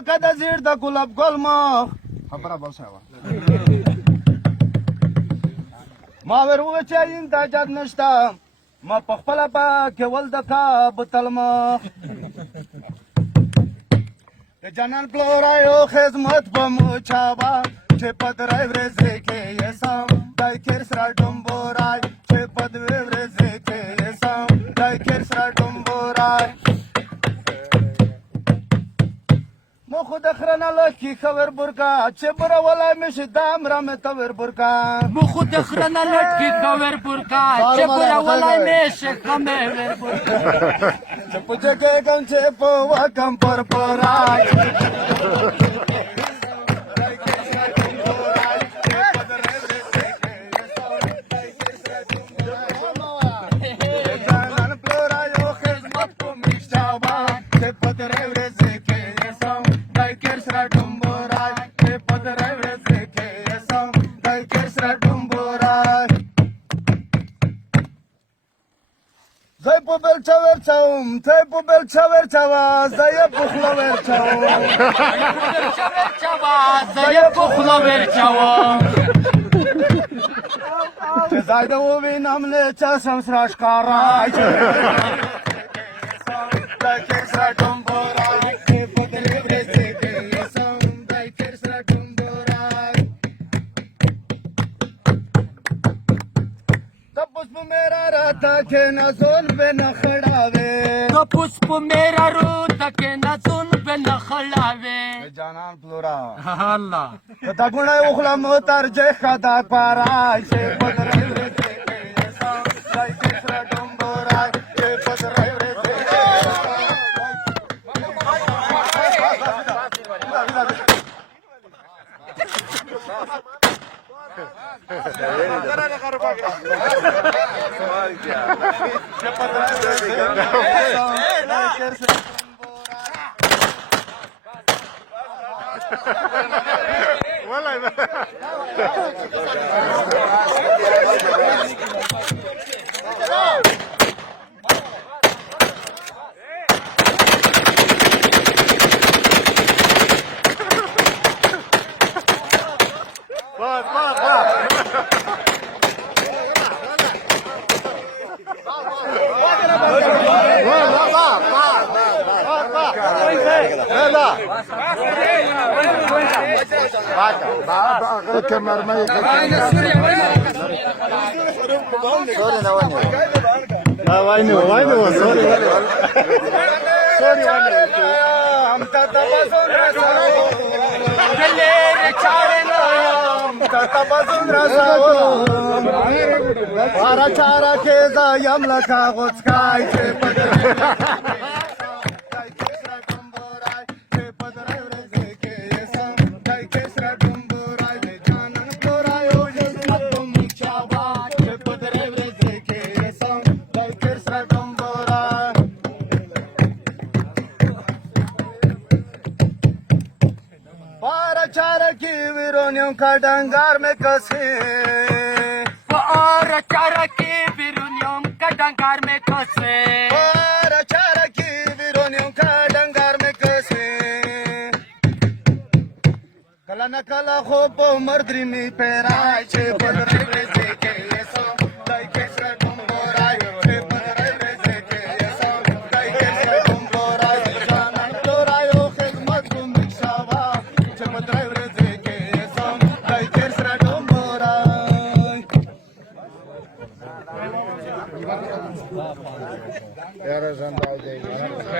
لکه د زیړ د ګلاب ګل مخ خبره بل شی وه ما ور وویل چې امتیازات نشته ما په خپله پکې ول د کابتل مخ د جانان پلورایو خدمت به مو چاوه چې په درې ورځې کې یې سم دی کیر سره ډومبورای چې په دوې ورځې کې یې سم دی کیر سره ډومبورای مو خو د خره نه لکې ښه وربورکه چې برولی مې شي دا امره مې ته وربورکه مو خو د خره نه لټکې ښه وربورکه چې برولی مې شي ښه مې وربورکه چې په جګېږم چې په وکم پر پرای زه په بلچه ورچوم ته په بلچه ورچوه زه یې په خوله ورچوم زه یې په خوله ورچوم چې ځای د ووینم له چا سم سره ښکاره نازون به نخړاوي تپوس په میرا رو تکې نازون به نخړاوي جانان پلورا الله تا ګونه وخلا مو تر جه خدا پارای چې پدرې ورته کې سم دای کې سره ډومبورای چې پدرې ورته چارا کې زایم لکه غوڅکای چې का डंगार में कसे और चारा की बिरुनियों का डंगार में कसे और चारा की बिरुनियों का डंगार में कसे कला न कला हो पो मर्दरी में पेराय छे बदरे से के सो दाई के से डुंबोराय छे बदरे से के सो दाई के से डुंबोराय जाना तोरायो खिदमत को मिसावा छे बदरे Yarın da